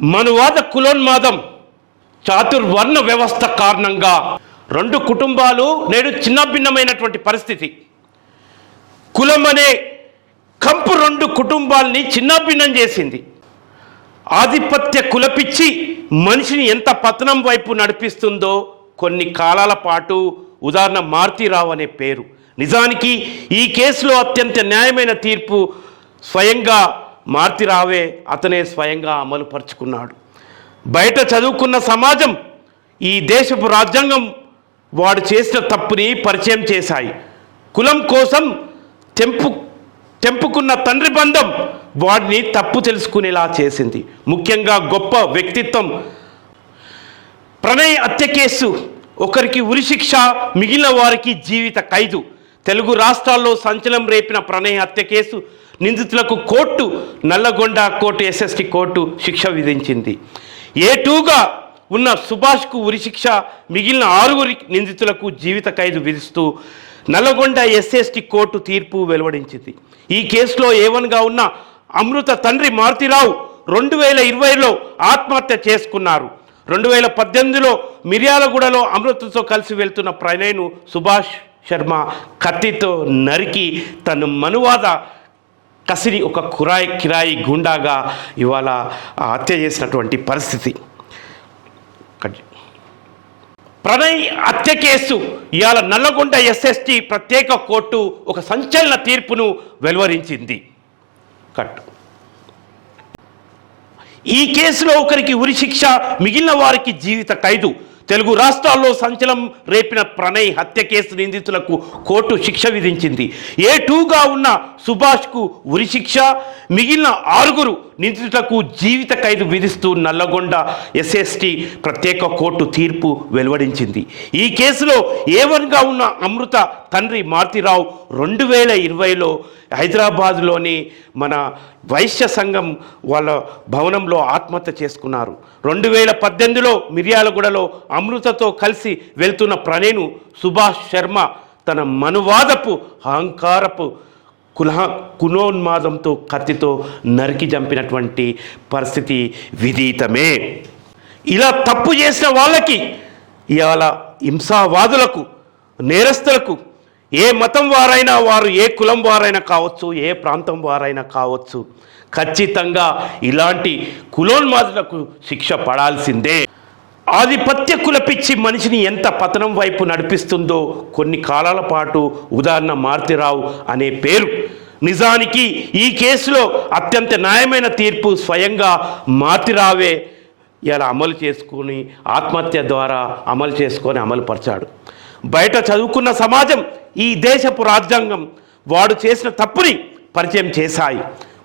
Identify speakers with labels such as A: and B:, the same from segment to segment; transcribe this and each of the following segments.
A: మనువాద కులోన్మాదం చాతుర్వర్ణ వ్యవస్థ కారణంగా రెండు కుటుంబాలు నేడు చిన్నభిన్నమైనటువంటి పరిస్థితి. కులం అనే కంపు రెండు కుటుంబాల్ని చిన్నాభిన్నం చేసింది. ఆధిపత్య కులపిచ్చి మనిషిని ఎంత పతనం వైపు నడిపిస్తుందో కొన్ని కాలాల పాటు ఉదాహరణ మార్తిరావు అనే పేరు. నిజానికి ఈ కేసులో అత్యంత న్యాయమైన తీర్పు స్వయంగా మార్తిరావే అతనే స్వయంగా అమలు పరుచుకున్నాడు. బయట చదువుకున్న సమాజం ఈ దేశపు రాజ్యాంగం వాడు చేసిన తప్పుని పరిచయం చేశాయి. కులం కోసం తెంపు తెంపుకున్న తండ్రి బంధం వాడిని తప్పు తెలుసుకునేలా చేసింది. ముఖ్యంగా గొప్ప వ్యక్తిత్వం. ప్రణయ్ హత్య కేసు ఒకరికి ఉరిశిక్ష మిగిలిన వారికి జీవిత ఖైదు. తెలుగు రాష్ట్రాల్లో సంచలనం రేపిన ప్రణయ్ హత్య కేసు నిందితులకు court Nalgonda court SST court శిక్ష విధించింది. ఏ టూగా ఉన్న సుభాష్కు ఉరిశిక్ష మిగిలిన ఆరుగురి నిందితులకు జీవిత ఖైదు విధిస్తూ నల్లగొండ ఎస్ఎస్టి కోర్టు తీర్పు వెలువడించింది. ఈ కేసులో ఏవన్గా ఉన్న అమృత తండ్రి మారుతిరావు రెండు వేల ఇరవైలో ఆత్మహత్య చేసుకున్నారు. రెండు వేల పద్దెనిమిదిలో మిర్యాలగూడలో అమృతతో కలిసి వెళ్తున్న ప్రణయ్ను సుభాష్ శర్మ కత్తితో నరికి తన మనువాద కసిరి ఒక కురాయి కిరాయి గుండాగా ఇవాళ హత్య చేసినటువంటి పరిస్థితి. కట్. ప్రణయ్ హత్య కేసు. ఇవాళ నల్లగొండ ఎస్ఎస్టీ ప్రత్యేక కోర్టు ఒక సంచలన తీర్పును వెలువరించింది. కట్. ఈ కేసులో ఒకరికి ఉరిశిక్ష మిగిలిన వారికి జీవిత ఖైదు. తెలుగు రాష్ట్రాల్లో సంచలనం రేపిన ప్రణయ్ హత్య కేసు నిందితులకు కోర్టు శిక్ష విధించింది. ఏ టూగా ఉన్న సుభాష్కు ఉరిశిక్ష మిగిలిన ఆరుగురు నిందితులకు జీవిత ఖైదు విధిస్తూ నల్లగొండ ఎస్ఎస్టీ ప్రత్యేక కోర్టు తీర్పు వెలువడించింది. ఈ కేసులో ఏవన్గా ఉన్న అమృత తండ్రి మారుతిరావు రెండు వేల ఇరవైలో హైదరాబాద్లోని మన వైశ్య సంఘం వాళ్ళ భవనంలో ఆత్మహత్య చేసుకున్నారు. రెండు వేల పద్దెనిమిదిలో మిర్యాలగూడలో అమృతతో కలిసి వెళ్తున్న ప్రణేను సుభాష్ శర్మ తన మనువాదపు అహంకారపు కులహ కులోన్మాదంతో కత్తితో నరికి చంపినటువంటి పరిస్థితి విదితమే ఇలా తప్పు చేసిన వాళ్ళకి ఇవాళ హింసావాదులకు నేరస్తులకు ఏ మతం వారైనా వారు ఏ కులం వారైనా కావచ్చు ఏ ప్రాంతం వారైనా కావచ్చు ఖచ్చితంగా ఇలాంటి కులోన్మాదులకు శిక్ష పడాల్సిందే. ఆధిపత్య కులపిచ్చి మనిషిని ఎంత పతనం వైపు నడిపిస్తుందో కొన్ని కాలాల పాటు ఉదాహరణ మార్తిరావు అనే పేరు. నిజానికి ఈ కేసులో అత్యంత న్యాయమైన తీర్పు స్వయంగా మార్తిరావే ఇలా అమలు చేసుకుని ఆత్మహత్య ద్వారా అమలు చేసుకొని అమలు పరిచాడు. బయట చదువుకున్న సమాజం ఈ దేశపు రాజ్యాంగం వాడు చేసిన తప్పుని పరిచయం చేశాయి.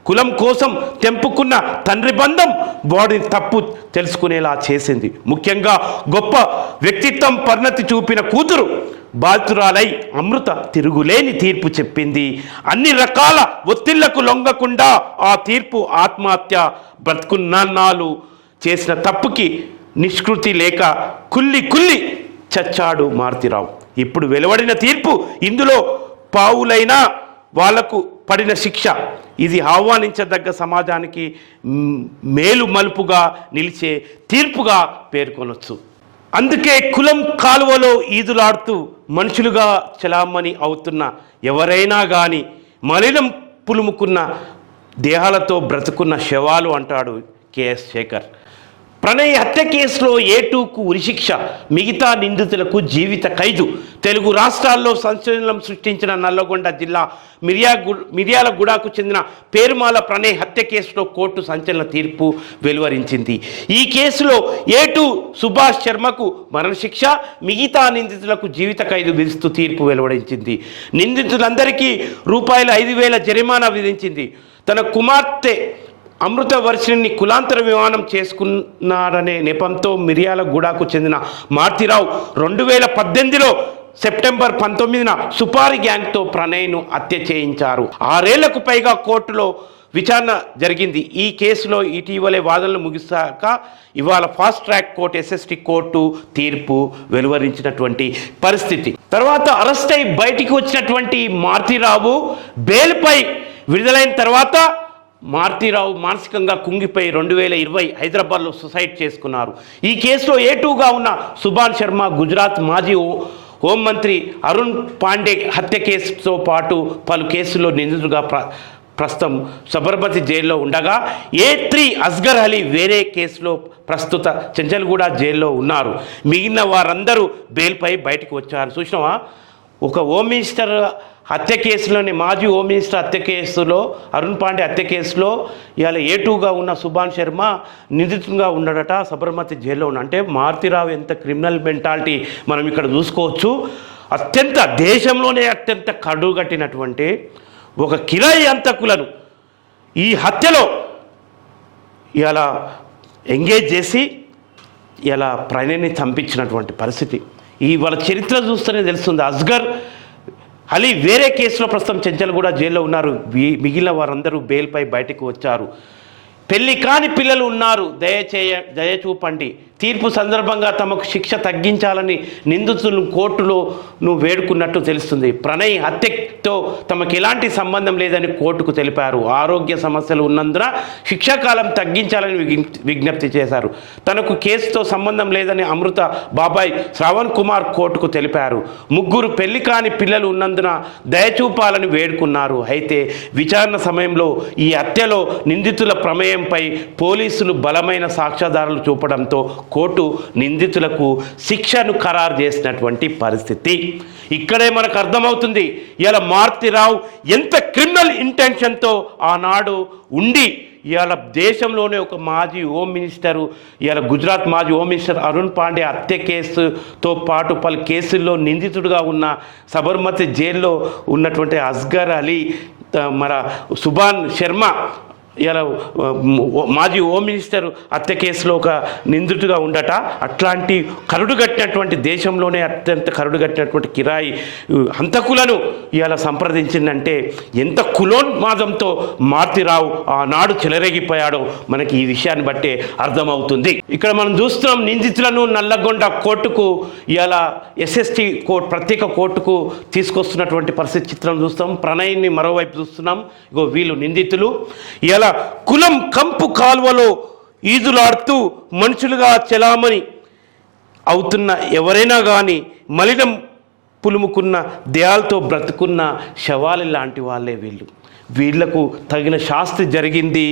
A: కులం కోసం తెంపుకున్న తండ్రి బంధం వాడిని తప్పు తెలుసుకునేలా చేసింది. ముఖ్యంగా గొప్ప వ్యక్తిత్వం పరిణతి చూపిన కూతురు బాధితురాలై అమృత తిరుగులేని తీర్పు చెప్పింది. అన్ని రకాల ఒత్తిళ్ళకు లొంగకుండా ఆ తీర్పు ఆత్మహత్య బ్రతుకున్నాళ్ళు చేసిన తప్పుకి నిష్కృతి లేక కుల్లి కుల్లి చచ్చాడు మారుతిరావు. ఇప్పుడు వెలువడిన తీర్పు ఇందులో పావులైనా వాళ్ళకు పడిన శిక్ష. ఇది ఆహ్వానించదగ్గ సమాజానికి మేలు మలుపుగా నిలిచే తీర్పుగా పేర్కొనొచ్చు. అందుకే కులం కాలువలో ఈదులాడుతూ మనుషులుగా చలామణి అవుతున్న ఎవరైనా కానీ మలినం పులుముకున్న దేహాలతో బ్రతుకున్న శవాలు అంటాడు కెఎస్ శేఖర్. ప్రణయ్ హత్య కేసులో ఏ ఉరిశిక్ష మిగతా నిందితులకు జీవిత ఖైదు. తెలుగు రాష్ట్రాల్లో సంచలనం సృష్టించిన నల్లగొండ జిల్లా మిర్యాగు మిర్యాలగూడకు చెందిన పేరుమాల ప్రణయ్ హత్య కేసులో కోర్టు సంచలన తీర్పు వెలువరించింది. ఈ కేసులో ఏ టూ సుభాష్ శర్మకు మరణశిక్ష మిగతా నిందితులకు జీవిత ఖైదు విధిస్తూ తీర్పు వెలువరించింది నిందితులందరికీ రూపాయలు ఐదు వేల జరిమానా విధించింది. తన కుమార్తె అమృత వర్షిని కులాంతర విమానం చేసుకున్నారనే నెపంతో మిర్యాలగూడకు చెందిన మారుతిరావు రెండు వేల పద్దెనిమిదిలో సెప్టెంబర్ పంతొమ్మిదిన సుపారి గ్యాంగ్తో ప్రణయ్ను హత్య చేయించారు. ఆరేళ్ళకు పైగా కోర్టులో విచారణ జరిగింది. ఈ కేసులో ఇటీవలే వాదనలు ముగిశాక ఇవాళ fast track court SST court తీర్పు వెలువరించినటువంటి పరిస్థితి. తర్వాత అరెస్ట్ అయి బయటికి వచ్చినటువంటి మారుతిరావు బెయిల్పై విడుదలైన తర్వాత మార్తీరావు మానసికంగా కుంగిపోయి రెండు వేల ఇరవై హైదరాబాద్లో సుసైడ్ చేసుకున్నారు. ఈ కేసులో ఏ టూగా ఉన్న సుభాన్ శర్మ గుజరాత్ మాజీ హోంమంత్రి అరుణ్ పాండే హత్య కేసుతో పాటు పలు కేసుల్లో నిందితుడుగా ప్ర ప్రస్తుతం సబర్మతి జైల్లో ఉండగా ఏ త్రీ అస్గర్ అలీ వేరే కేసులో ప్రస్తుత చెంచల్గూడ జైల్లో ఉన్నారు. మిగిలిన వారందరూ బెయిల్పై బయటకు వచ్చారు. చూసినావా? ఒక హోమ్ మినిస్టర్ హత్య కేసులోని మాజీ హోమ్ మినిస్టర్ హత్య కేసులో అరుణ్ పాండే హత్య కేసులో ఇవాళ ఏ టూగా ఉన్న సుభాన్ శర్మ నిందితుగా ఉన్నాడట సబర్మతి జైల్లో ఉన్న. అంటే మారుతిరావు ఎంత క్రిమినల్ మెంటాలిటీ మనం ఇక్కడ చూసుకోవచ్చు. అత్యంత దేశంలోనే అత్యంత కడుగట్టినటువంటి ఒక కిరాయి అంతకులను ఈ హత్యలో ఇలా ఎంగేజ్ చేసి ఇలా ప్రణయ్ని చంపించినటువంటి పరిస్థితి. ఈ వాళ్ళ చరిత్ర చూస్తేనే తెలుస్తుంది. అస్గర్ అలీ వేరే కేసులో ప్రస్తుతం చెంచల్ కూడా జైల్లో ఉన్నారు. మిగిలిన వారందరూ బెయిల్పై బయటకు వచ్చారు. పెళ్ళి కాని పిల్లలు ఉన్నారు. దయచేయ దయచూపండి. తీర్పు సందర్భంగా తమకు శిక్ష తగ్గించాలని నిందితులను కోర్టులో నువ్వు వేడుకున్నట్టు తెలుస్తుంది. ప్రణయ్ హత్యతో తమకు ఎలాంటి సంబంధం లేదని కోర్టుకు తెలిపారు. ఆరోగ్య సమస్యలు ఉన్నందున శిక్షాకాలం తగ్గించాలని విజ్ఞప్తి చేశారు. తనకు కేసుతో సంబంధం లేదని అమృత బాబాయ్ శ్రవణ్ కుమార్ కోర్టుకు తెలిపారు. ముగ్గురు పెళ్ళి కాని పిల్లలు ఉన్నందున దయచూపాలని వేడుకున్నారు. అయితే విచారణ సమయంలో ఈ హత్యలో నిందితుల ప్రమేయంపై పోలీసులు బలమైన సాక్ష్యాధారాలు చూపడంతో కోర్టు నిందితులకు శిక్షను ఖరారు చేసినటువంటి పరిస్థితి. ఇక్కడే మనకు అర్థమవుతుంది ఇలా మారుతిరావు ఎంత క్రిమినల్ ఇంటెన్షన్తో ఆనాడు ఉండి ఇవాళ దేశంలోనే ఒక మాజీ హోమ్ మినిస్టరు ఇవాళ గుజరాత్ మాజీ హోమ్ మినిస్టర్ అరుణ్ పాండే హత్య కేసుతో పాటు పలు కేసుల్లో నిందితుడుగా ఉన్న సబర్మతి జైల్లో ఉన్నటువంటి అస్గర్ అలీ మన సుభాన్ శర్మ ఇలా మాజీ హోమ్ మినిస్టర్ హత్య కేసులో ఒక నిందితుడుగా ఉండట. అట్లాంటి కరుడుగట్టినటువంటి దేశంలోనే అత్యంత కరుడుగట్టినటువంటి కిరాయి హంతకులను ఇలా సంప్రదించిందంటే ఎంత కులోన్మాదంతో మారుతిరావు ఆనాడు చెలరేగిపోయాడో మనకి ఈ విషయాన్ని బట్టే అర్థమవుతుంది. ఇక్కడ మనం చూస్తున్నాం నిందితులను నల్లగొండ కోర్టుకు ఇలా ఎస్ఎస్టీ కోర్టు ప్రత్యేక కోర్టుకు తీసుకొస్తున్నటువంటి పరిస్థితి చిత్రం చూస్తాం ప్రణయ్ని మరోవైపు చూస్తున్నాం. ఇగో వీళ్ళు నిందితులు. ఇలా కులం కంపు కాలువలో ఈదులాడుతూ మనుషులుగా చెలామణి అవుతున్న ఎవరైనా కానీ మలినం పులుముకున్న దేయాలతో బ్రతుకున్న శవాలు లాంటి వాళ్ళే వీళ్ళు. వీళ్ళకు తగిన శాస్తి జరిగింది.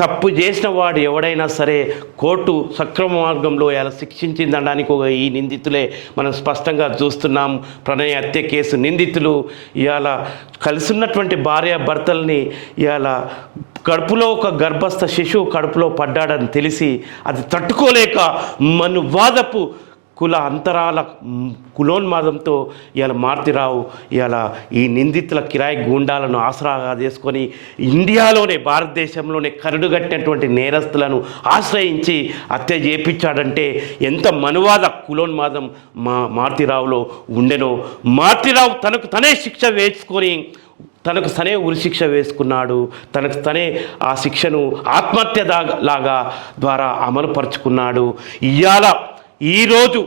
A: తప్పు చేసిన వాడు ఎవడైనా సరే కోర్టు సక్రమ మార్గంలో ఎలా శిక్షించిందనడానికి ఒక ఈ నిందితులే మనం స్పష్టంగా చూస్తున్నాం. ప్రణయ హత్య కేసు నిందితులు ఇవాళ కలిసున్నటువంటి భార్య భర్తల్ని ఇవాళ కడుపులో ఒక గర్భస్థ శిశువు కడుపులో పడ్డాడని తెలిసి అది తట్టుకోలేక మనువాదపు కుల అంతరాల కులోన్మాదంతో ఇవాళ మారుతిరావు ఇవాళ ఈ నిందితుల కిరాయి గూండాలను ఆసరాగా చేసుకొని ఇండియాలోనే భారతదేశంలోనే కరుడుగట్టినటువంటి నేరస్తులను ఆశ్రయించి హత్య చేపించాడంటే ఎంత మనువాద కులోన్మాదం మా మారుతిరావులో ఉండెనో. మారుతిరావు తనకు తనే శిక్ష వేసుకొని తనకు తనే ఉరిశిక్ష వేసుకున్నాడు. తనకు తనే ఆ శిక్షను ఆత్మహత్య లాగా ద్వారా అమలుపరుచుకున్నాడు. ఇవాళ ఈరోజు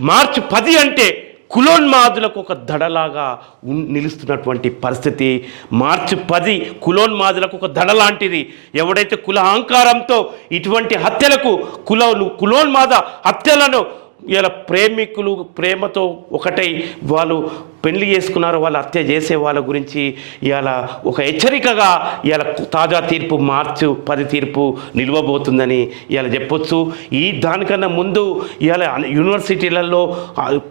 A: మార్చి పది అంటే కులోన్మాదులకు ఒక దడలాగా నిలుస్తున్నటువంటి పరిస్థితి. మార్చి పది కులోన్మాదులకు ఒక దడ లాంటిది ఎవడైతే కుల అహంకారంతో ఇటువంటి హత్యలకు కుల కులోన్మాద హత్యలను ఇలా ప్రేమికులు ప్రేమతో ఒకటై వాళ్ళు పెళ్ళి చేసుకున్నారు వాళ్ళు హత్య చేసే వాళ్ళ గురించి ఇవాళ ఒక హెచ్చరికగా ఇవాళ తాజా తీర్పు మార్చు పది తీర్పు నిలవబోతుందని ఇవాళ చెప్పొచ్చు. ఈ దానికన్నా ముందు ఇవాళ యూనివర్సిటీలలో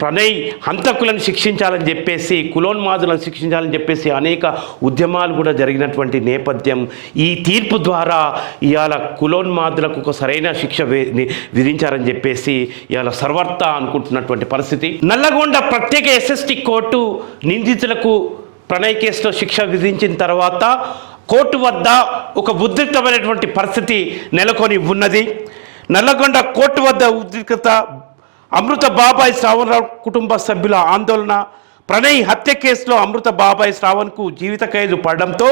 A: ప్రణయ్ హంతకులను శిక్షించాలని చెప్పేసి కులోన్మాదులను శిక్షించాలని చెప్పేసి అనేక ఉద్యమాలు కూడా జరిగినటువంటి నేపథ్యం. ఈ తీర్పు ద్వారా ఇవాళ కులోన్మాదులకు ఒక సరైన శిక్ష విధించారని చెప్పేసి ఇవాళ సర్వర్త అనుకుంటున్నటువంటి పరిస్థితి. నల్లగొండ ప్రత్యేక ఎస్ఎస్టి కోర్టు నిందితులకు ప్రణయ్ కేసులో శిక్ష విధించిన తర్వాత కోర్టు వద్ద ఒక ఉద్రిక్తమైనటువంటి పరిస్థితి నెలకొని ఉన్నది. నల్లగొండ కోర్టు వద్ద ఉద్రిక్తత అమృత బాబాయ్ శ్రావణరావు కుటుంబ సభ్యుల ఆందోళన ప్రణయ్ హత్య కేసులో అమృత బాబాయ్ శ్రావణ్కు జీవిత ఖైదు పడడంతో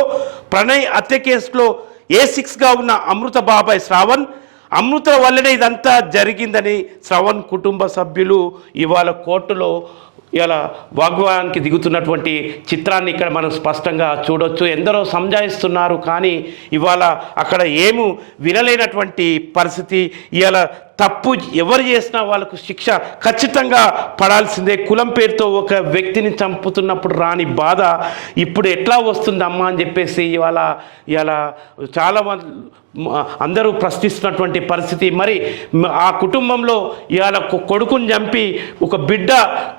A: ప్రణయ్ హత్య కేసులో ఏ సిక్స్గా ఉన్న అమృత బాబాయ్ శ్రావణ్ అమృత వల్లనే ఇదంతా జరిగిందని శ్రవణ్ కుటుంబ సభ్యులు ఇవాళ కోర్టులో ఇలా వాగ్వాదానికి దిగుతున్నటువంటి చిత్రాన్ని ఇక్కడ మనం స్పష్టంగా చూడొచ్చు. ఎందరో సంజాయిస్తున్నారు కానీ ఇవాళ అక్కడ ఏము వినలేనటువంటి పరిస్థితి. ఇవాళ తప్పు ఎవరు చేసినా వాళ్ళకు శిక్ష ఖచ్చితంగా పడాల్సిందే. కులం పేరుతో ఒక వ్యక్తిని చంపుతున్నప్పుడు రాని బాధ. ఇప్పుడు ఎట్లా వస్తుందమ్మా అని చెప్పేసి ఇవాళ ఇవాళ చాలా మ- అందరూ ప్రశ్నిస్తున్నటువంటి పరిస్థితి. మరి ఆ కుటుంబంలో ఇవాళ కొడుకుని చంపి ఒక బిడ్డ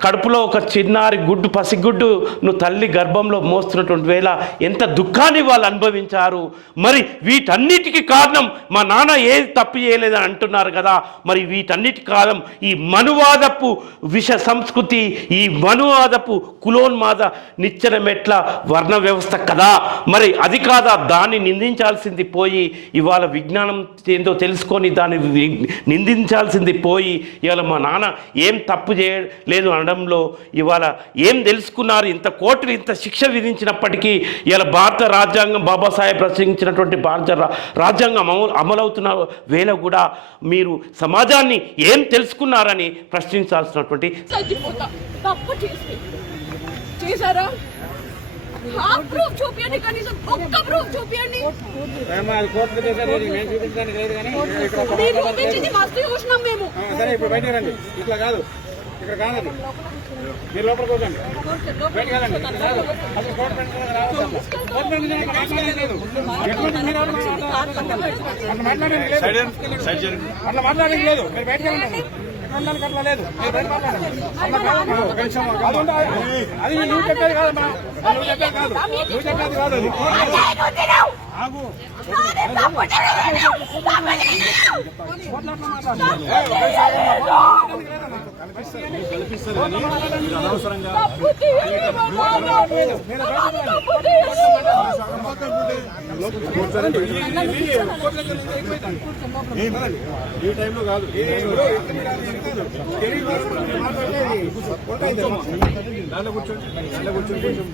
A: కడుపులో ఒక చిన్నారి గుడ్డు పసిగుడ్డు నువ్వు తల్లి గర్భంలో మోస్తున్నటువంటి వేళ ఎంత దుఃఖాన్ని వాళ్ళు అనుభవించారు. మరి వీటన్నిటికీ కారణం మా నాన్న ఏది తప్పు చేయలేదని అంటున్నారు కదా. మరి వీటన్నిటి కారణం ఈ మనువాదపు విష సంస్కృతి ఈ మనువాదపు కులోన్మాద నిచ్చెనమెట్ల వర్ణ వ్యవస్థ కదా. మరి అది కాదా దాన్ని నిందించాల్సింది పోయి ఇవాళ విజ్ఞానం ఏందో తెలుసుకొని దాన్ని నిందించాల్సింది పోయి ఇవాళ మా నాన్న ఏం తప్పు చేయలేదు అనడంలో ఇవాళ ఏం తెలుసుకున్నారు? ఇంత కోర్టులు ఇంత శిక్ష విధించినప్పటికీ ఇవాళ భారత రాజ్యాంగం బాబాసాహెబ్ రచించినటువంటి భారత రాజ్యాంగం అమలు అమలవుతున్న వేళ కూడా మీరు సమాజాన్ని ఏం తెలుసుకున్నారని ప్రశ్నించాల్సినటువంటి
B: చేశారా? ప్రూఫ్ చూపించండి కనీసం ఒక్క ప్రూఫ్ చూపించండి చూపించింది మస్తు చూసినాం మేము
C: సరే ఇప్పుడు బయటికి రండి ఇట్లా కాదు ఇక్కడ కాదు మీరు లోపల కూర్చోండి అసలు కోర్టు రావద్దు కోర్టు ఎటువంటి మీరు. అట్లా మాట్లాడేది లేదు అట్లా మాట్లాడేది లేదు మీరు బయటికి వెళ్ళండి వెళ్ళడానికి అట్లా లేదు అది నువ్వు చెప్పేది కాదమ్మా నువ్వు చెప్పేది కాదు నువ్వు చెప్పేది కాదు ఆగు
B: తప్పు
C: ఈ టైంలో కాదు దాంట్లో కూర్చోండి. దాంట్లో కూర్చోండి కొంచెం